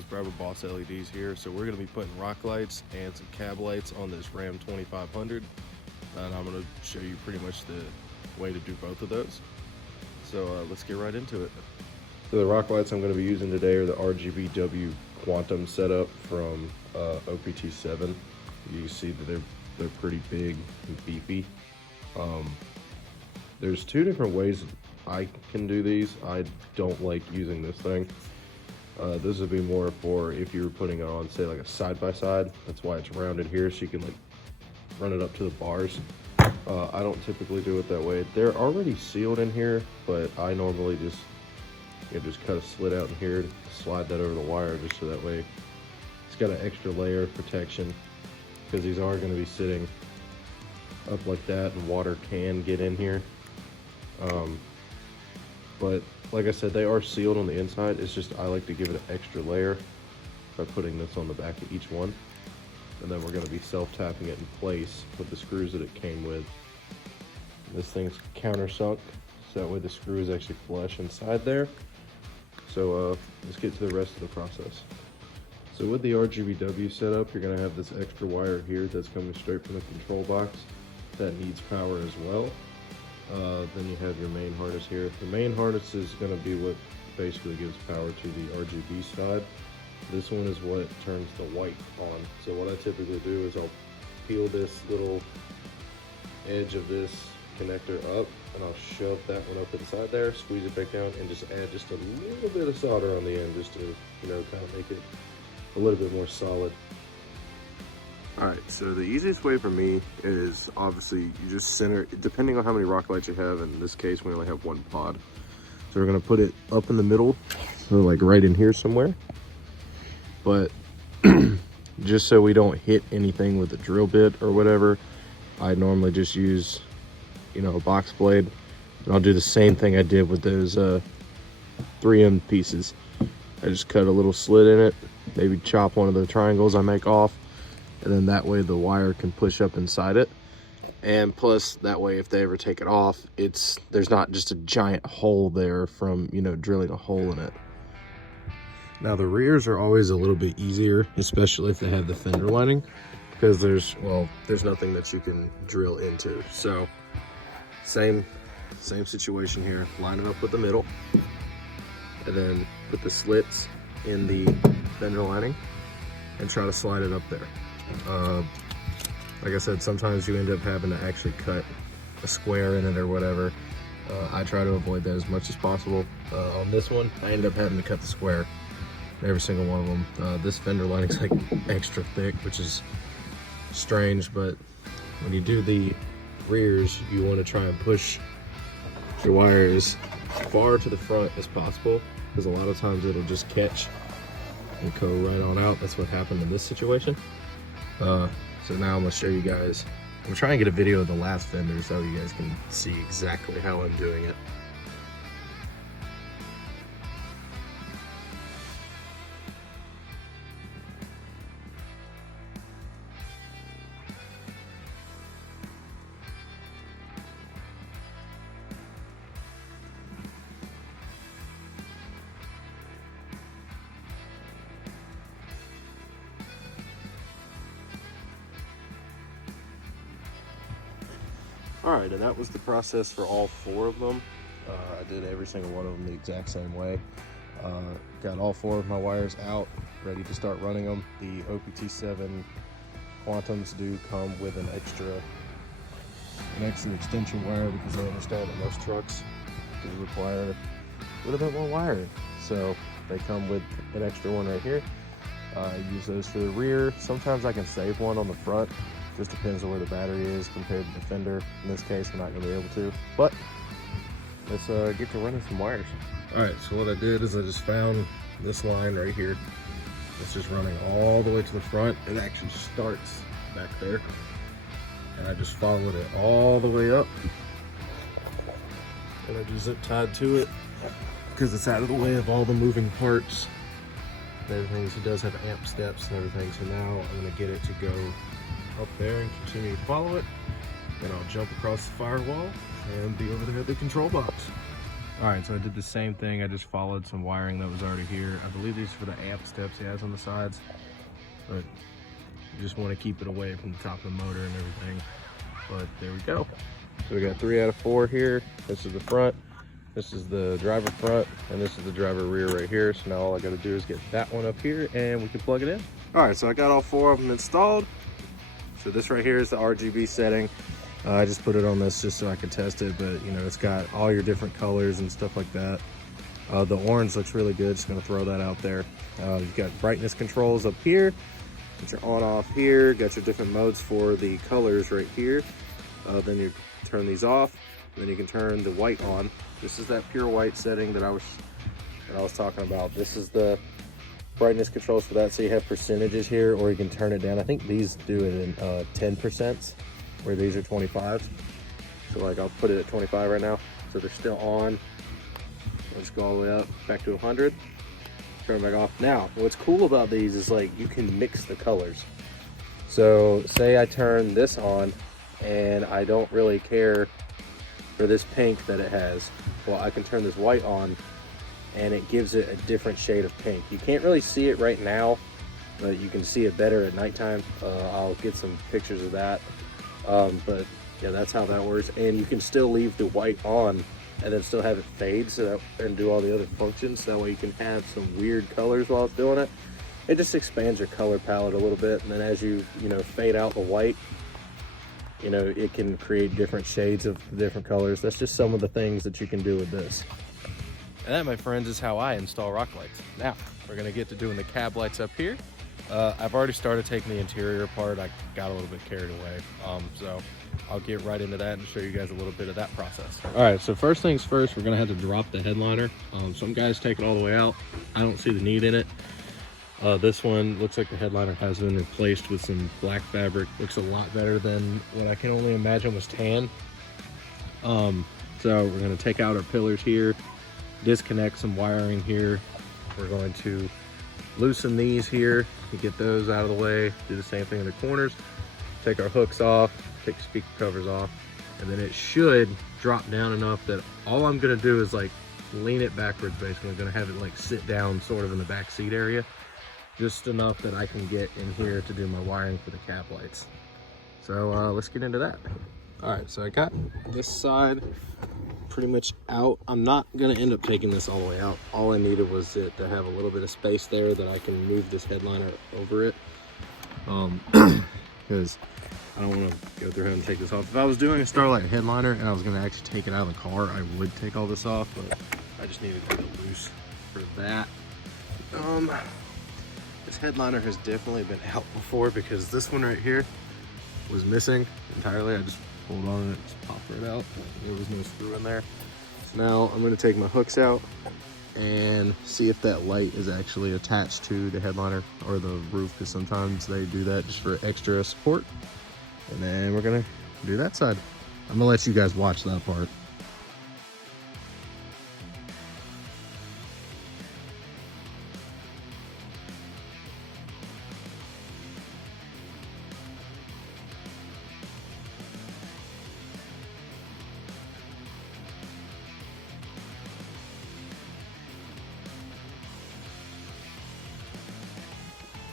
guys, Bravo Boss LEDs here. So we're going to be putting rock lights and some cab lights on this Ram 2500, and I'm going to show you pretty much the way to do both of those. So let's get right into it. So the rock lights I'm going to be using today are the RGBW Quantum setup from OPT7. You see that they're pretty big and beefy. There's two different ways I can do these. I don't like using this thing. This would be more for if you were putting it on, say, like a side-by-side. That's why it's rounded here, so you can like run it up to the bars. I don't typically do it that way. They're already sealed in here, but I normally just cut a slit out in here, slide that over the wire, just so that way it's got an extra layer of protection, because these are going to be sitting up like that and water can get in here. But like I said, they are sealed on the inside. It's just I like to give it an extra layer by putting this on the back of each one, and then we're going to be self-tapping it in place with the screws that it came with. This thing's countersunk, so that way the screw is actually flush inside there. So let's get to the rest of the process. So with the RGBW setup, you're going to have this extra wire here that's coming straight from the control box that needs power as well. Then you have your main harness here. The main harness is going to be what basically gives power to the RGB side. This one is what turns the white on. So what I typically do is I'll peel this little edge of this connector up, and I'll shove that one up inside there, squeeze it back down, and just add just a little bit of solder on the end, just to, kind of make it a little bit more solid. Alright, so the easiest way for me is obviously you just center, depending on how many rock lights you have. In this case, we only have one pod. So we're going to put it up in the middle, so like right in here somewhere. But just so we don't hit anything with a drill bit or whatever, I normally just use, a box blade. And I'll do the same thing I did with those 3M pieces. I just cut a little slit in it, maybe chop one of the triangles I make off, and then that way the wire can push up inside it. And plus, that way if they ever take it off, there's not just a giant hole there from, drilling a hole in it. Now the rears are always a little bit easier, especially if they have the fender lining, because there's nothing that you can drill into. So same situation here. Line it up with the middle, and then put the slits in the fender lining and try to slide it up there. Like I said, sometimes you end up having to actually cut a square in it or whatever. I try to avoid that as much as possible. On this one, I ended up having to cut the square in every single one of them. This fender lining is like extra thick, which is strange, but when you do the rears, you want to try and push your wire as far to the front as possible, because a lot of times it'll just catch and go right on out. That's what happened in this situation. So now I'm going to show you guys. I'm going to try and get a video of the last fender so you guys can see exactly how I'm doing it. Alright, and that was the process for all four of them. I did every single one of them the exact same way. Got all four of my wires out, ready to start running them. The OPT7 Quantums do come with an extra extension wire, because I understand that most trucks do require a little bit more wiring. So they come with an extra one right here. I use those for the rear. Sometimes I can save one on the front. Just depends on where the battery is compared to the fender. In this case, I'm not going to be able to, but let's get to running some wires. All right, so what I did is I just found this line right here. It's just running all the way to the front. It actually starts back there, and I just followed it all the way up, and I just zip tied to it because it's out of the way of all the moving parts and everything. So it does have amp steps and everything. So now I'm going to get it to go up there and continue to follow it. Then I'll jump across the firewall and be over there at the control box. All right, so I did the same thing. I just followed some wiring that was already here. I believe these are for the amp steps he has on the sides, but you just want to keep it away from the top of the motor and everything. But there we go. So we got 3 out of 4 here. This is the front, this is the driver front, and this is the driver rear right here. So now all I got to do is get that one up here and we can plug it in. All right, so I got all 4 of them installed. So this right here is the RGB setting. I just put it on this just so I could test it, but you know, it's got all your different colors and stuff like that. The orange looks really good, just gonna throw that out there. You've got brightness controls up here, got your on off here, got your different modes for the colors right here. Then you turn these off, then you can turn the white on. This is that pure white setting that I was talking about. This is the brightness controls for that, so you have percentages here, or you can turn it down. I think these do it in 10%, where these are 25s. So like I'll put it at 25 right now. So they're still on. Let's go all the way up, back to 100. Turn it back off. Now, what's cool about these is like you can mix the colors. So say I turn this on and I don't really care for this pink that it has. Well, I can turn this white on and it gives it a different shade of pink. You can't really see it right now, but you can see it better at nighttime. I'll get some pictures of that. But yeah, that's how that works. And you can still leave the white on and then still have it fade and do all the other functions. That way you can have some weird colors while it's doing it. It just expands your color palette a little bit. And then as you fade out the white, it can create different shades of different colors. That's just some of the things that you can do with this. And that, my friends, is how I install rock lights. Now, we're gonna get to doing the cab lights up here. I've already started taking the interior apart. I got a little bit carried away. So I'll get right into that and show you guys a little bit of that process. All right, so first things first, we're gonna have to drop the headliner. Some guys take it all the way out. I don't see the need in it. This one looks like the headliner has been replaced with some black fabric. Looks a lot better than what I can only imagine was tan. So we're gonna take out our pillars here, disconnect some wiring here. We're going to loosen these here to get those out of the way. Do the same thing in the corners. Take our hooks off, take the speaker covers off, and then it should drop down enough that all I'm gonna do is like lean it backwards. Basically, I'm gonna have it like sit down sort of in the back seat area, just enough that I can get in here to do my wiring for the cab lights. So let's get into that. All right, so I got this side pretty much out. I'm not gonna end up taking this all the way out. All I needed was it to have a little bit of space there that I can move this headliner over it. Because I don't want to go through here and take this off. If I was doing a Starlight headliner and I was gonna actually take it out of the car, I would take all this off, but I just needed to get it loose for that. This headliner has definitely been out before because this one right here was missing entirely. I just pulled on it, just popped right out. There was no screw in there. So now I'm going to take my hooks out and see if that light is actually attached to the headliner or the roof, because sometimes they do that just for extra support. And then we're going to do that side. I'm going to let you guys watch that part.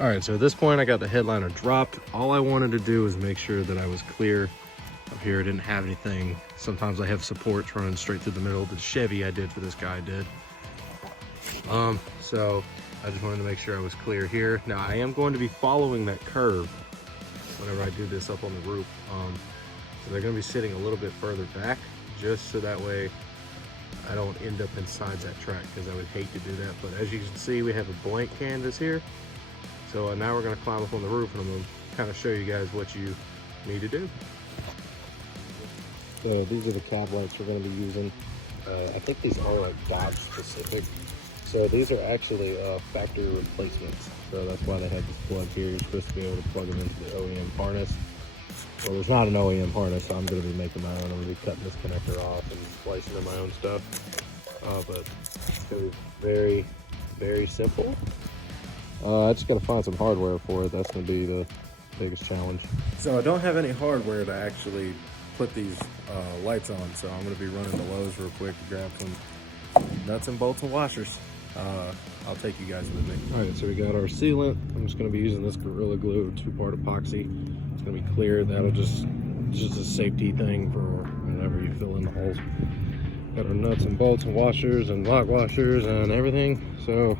All right, so at this point I got the headliner dropped. All I wanted to do was make sure that I was clear up here. I didn't have anything. Sometimes I have supports running straight through the middle. The Chevy I did for this guy did. So I just wanted to make sure I was clear here. Now I am going to be following that curve whenever I do this up on the roof. So they're gonna be sitting a little bit further back, just so that way I don't end up inside that track, because I would hate to do that. But as you can see, we have a blank canvas here. So now we're going to climb up on the roof and I'm going to kind of show you guys what you need to do. So these are the cab lights we're going to be using. I think these are like Dodge specific. So these are actually factory replacements. So that's why they have this plug here. You're supposed to be able to plug them into the OEM harness. Well, there's not an OEM harness, so I'm going to be making my own. I'm going to be cutting this connector off and splicing in my own stuff. But it's going to be very, very simple. I just got to find some hardware for it. That's going to be the biggest challenge. So I don't have any hardware to actually put these lights on, so I'm going to be running to Lowe's real quick to grab some nuts and bolts and washers. I'll take you guys with me. All right, so we got our sealant. I'm just gonna be using this Gorilla Glue 2-part epoxy. It's gonna be clear. That'll just a safety thing for whenever you fill in the holes. Got our nuts and bolts and washers and lock washers and everything. So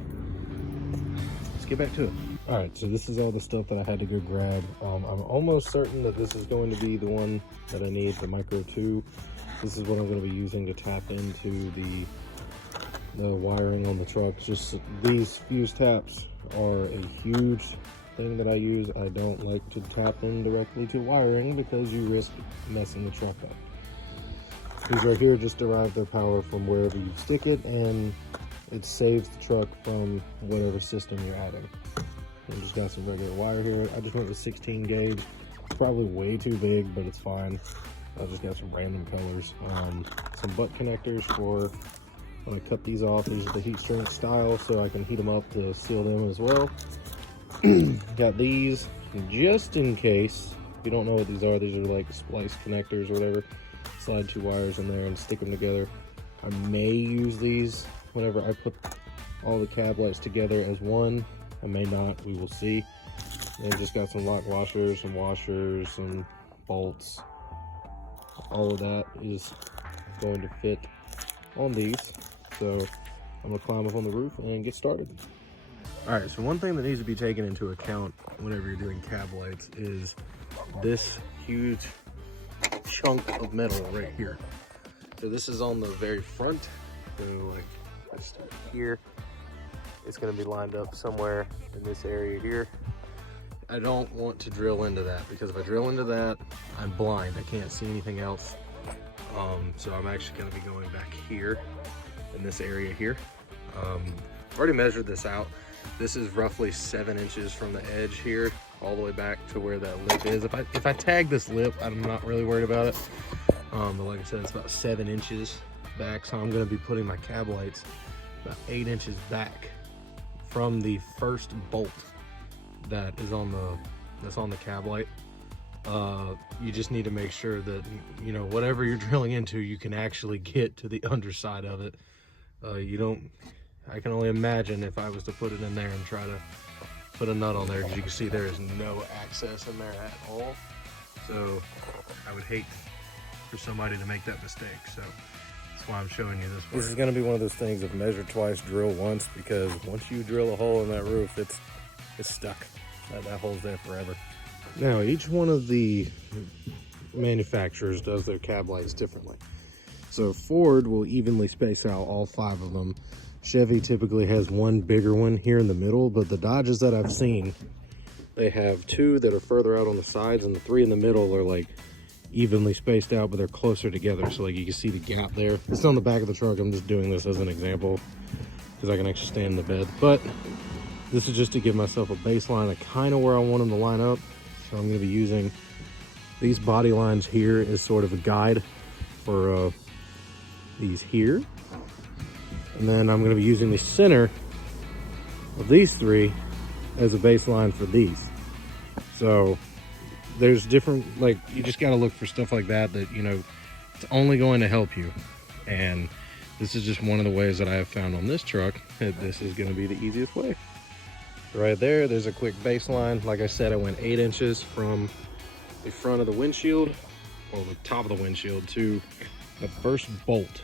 let's get back to it. All right, so this is all the stuff that I had to go grab. I'm almost certain that this is going to be the one that I need, the Micro 2. This is what I'm going to be using to tap into the wiring on the truck. Just these fuse taps are a huge thing that I use. I don't like to tap them directly to wiring because you risk messing the truck up. These right here just derive their power from wherever you stick it, and it saves the truck from whatever system you're adding. I just got some regular wire here. I just went with 16 gauge. It's probably way too big, but it's fine. I just got some random colors. Some butt connectors for when I cut these off. These are the heat shrink style, so I can heat them up to seal them as well. Got these just in case. If you don't know what these are like splice connectors or whatever. Slide 2 wires in there and stick them together. I may use these whenever I put all the cab lights together as one. I may not, we will see. And just got some lock washers and washers and bolts. All of that is going to fit on these. So I'm gonna climb up on the roof and get started. All right, so one thing that needs to be taken into account whenever you're doing cab lights is this huge chunk of metal right here. So this is on the very front. So like just here. It's going to be lined up somewhere in this area here. I don't want to drill into that because if I drill into that, I'm blind. I can't see anything else. So I'm actually going to be going back here in this area here. I've already measured this out. This is roughly 7 inches from the edge here all the way back to where that lip is. If I tag this lip, I'm not really worried about it. But like I said, it's about 7 inches back. So I'm going to be putting my cab lights about 8 inches back from the first bolt that is on the cab light. You just need to make sure that, you know, whatever you're drilling into, you can actually get to the underside of it. I can only imagine if I was to put it in there and try to put a nut on there, because you can see there is no access in there at all. So I would hate for somebody to make that mistake. So that's why I'm showing you this part. This is going to be one of those things of measure twice, drill once, because once you drill a hole in that roof, it's stuck. That hole's there forever. Now, each one of the manufacturers does their cab lights differently. So Ford will evenly space out all 5 of them. Chevy typically has one bigger one here in the middle, but the Dodges that I've seen, they have 2 that are further out on the sides, and the 3 in the middle are like evenly spaced out, but they're closer together. So like you can see the gap there. It's on the back of the truck. I'm just doing this as an example because I can actually stand in the bed. But this is just to give myself a baseline of kind of where I want them to line up. So I'm going to be using these body lines here as sort of a guide for these here. And then I'm going to be using the center of these 3 as a baseline for these. So there's different, like, you just got to look for stuff like that, you know, it's only going to help you. And this is just one of the ways that I have found on this truck that this is going to be the easiest way. Right there's a quick baseline. Like I said, I went 8 inches from the front of the windshield, or the top of the windshield, to the first bolt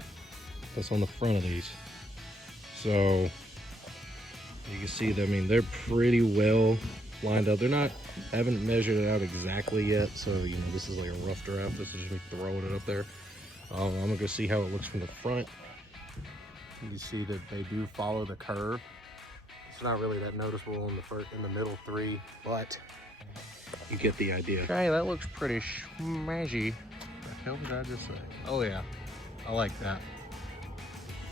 that's on the front of these. So you can see that, I mean, they're pretty well lined up. I haven't measured it out exactly yet, so you know, this is like a rough draft. This is just me throwing it up there. I'm gonna go see how it looks from the front. You can see that they do follow the curve. It's not really that noticeable in the middle 3, but you get the idea. Okay, that looks pretty smashy. What the hell did I just say? Oh yeah, I like that.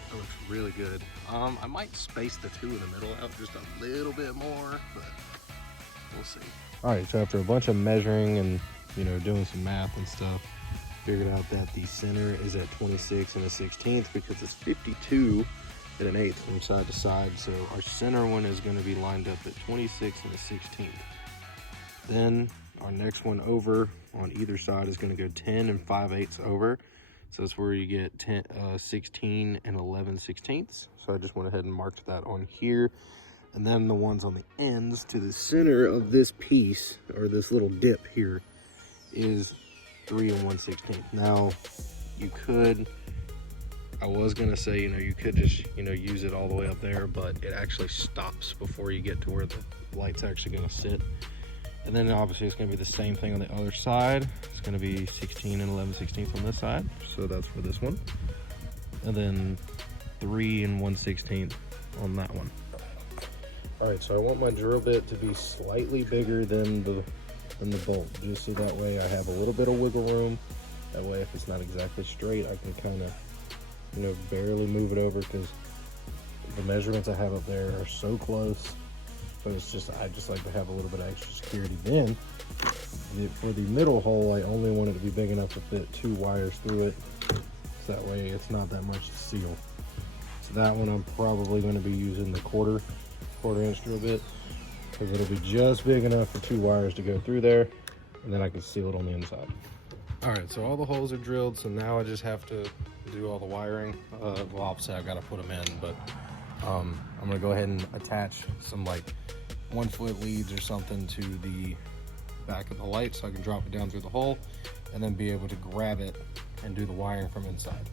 That looks really good. I might space the 2 in the middle out just a little bit more, but we'll see. All right, so after a bunch of measuring and, you know, doing some math and stuff, figured out that the center is at 26 and a 16th because it's 52 and an 1/8 from side to side. So our center one is going to be lined up at 26 and a 16th. Then our next one over on either side is going to go 10 and 5/8 over. So that's where you get 16 and 11/16. So I just went ahead and marked that on here. And then the ones on the ends to the center of this piece, or this little dip here, is 3 and 1/16. Now, you could, I was gonna say, you could just, use it all the way up there, but it actually stops before you get to where the light's actually gonna sit. And then obviously it's gonna be the same thing on the other side. It's gonna be 16 and 11/16 on this side. So that's for this one. And then 3 and 1/16 on that one. All right, so I want my drill bit to be slightly bigger than the bolt, just so that way I have a little bit of wiggle room. That way if it's not exactly straight, I can kind of, barely move it over, because the measurements I have up there are so close. But it's just, I just like to have a little bit of extra security. Then, for the middle hole, I only want it to be big enough to fit 2 wires through it. So that way it's not that much to seal. So that one I'm probably going to be using the quarter inch drill bit, because it'll be just big enough for 2 wires to go through there, and then I can seal it on the inside. All right, so all the holes are drilled, so now I just have to do all the wiring. Well, obviously I've got to put them in, but I'm gonna go ahead and attach some like 1-foot leads or something to the back of the light, so I can drop it down through the hole and then be able to grab it and do the wiring from inside.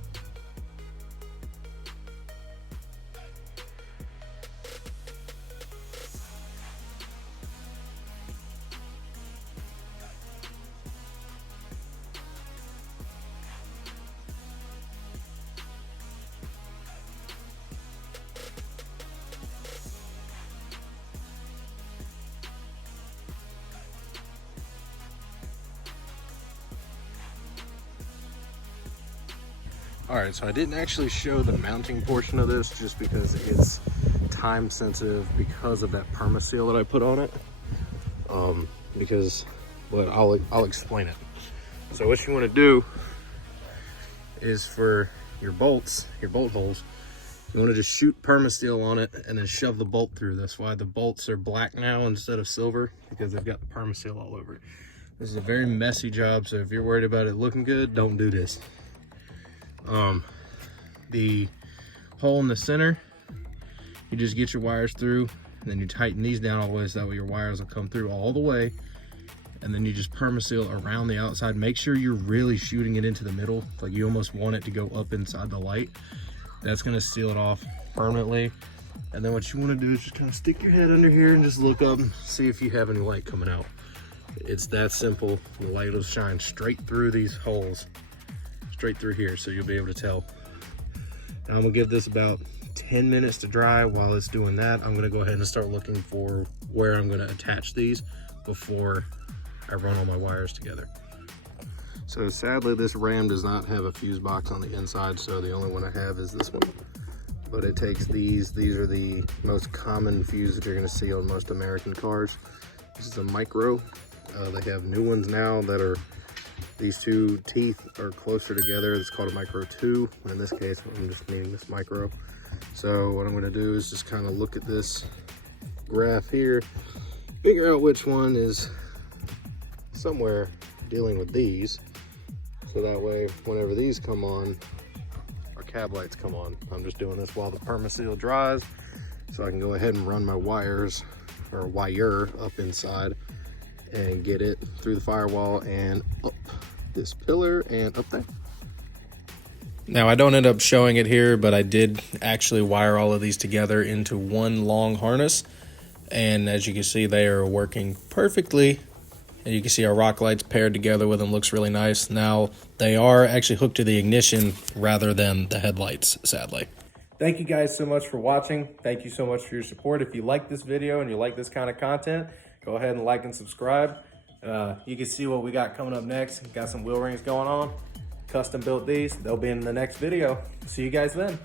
All right, so I didn't actually show the mounting portion of this just because it's time sensitive because of that permaseal that I put on it. But I'll explain it. So what you want to do is, for your bolt holes, you want to just shoot permaseal on it and then shove the bolt through. That's why the bolts are black now instead of silver, because they've got the permaseal all over it. This is a very messy job, so if you're worried about it looking good, don't do this. The hole in the center, you just get your wires through, and then you tighten these down all the way so that way your wires will come through all the way, and then you just permaseal around the outside. Make sure you're really shooting it into the middle, like you almost want it to go up inside the light. That's going to seal it off permanently. And then what you want to do is just kind of stick your head under here and just look up and see if you have any light coming out. It's that simple. The light will shine straight through these holes, straight through here, so you'll be able to tell. Now I'm gonna give this about 10 minutes to dry. While it's doing that, I'm gonna go ahead and start looking for where I'm gonna attach these before I run all my wires together. So sadly, this Ram does not have a fuse box on the inside, so the only one I have is this one. But it takes these are the most common fuses that you're gonna see on most American cars. This is a micro. They have new ones now that are, these 2 teeth are closer together. It's called a micro 2. In this case, I'm just meaning this micro. So what I'm going to do is just kind of look at this graph here, figure out which one is somewhere dealing with these. So that way, whenever these come on, our cab lights come on. I'm just doing this while the permaseal dries, so I can go ahead and run my wires, or wire, up inside and get it through the firewall and up this pillar and up there. Now I don't end up showing it here, but I did actually wire all of these together into one long harness, and as you can see, they are working perfectly. And you can see our rock lights paired together with them, looks really nice. Now they are actually hooked to the ignition rather than the headlights, sadly. Thank you guys so much for watching. Thank you so much for your support. If you like this video and you like this kind of content, go ahead and like and subscribe. You can see what we got coming up next. Got some wheel rings going on. Custom built these. They'll be in the next video. See you guys then.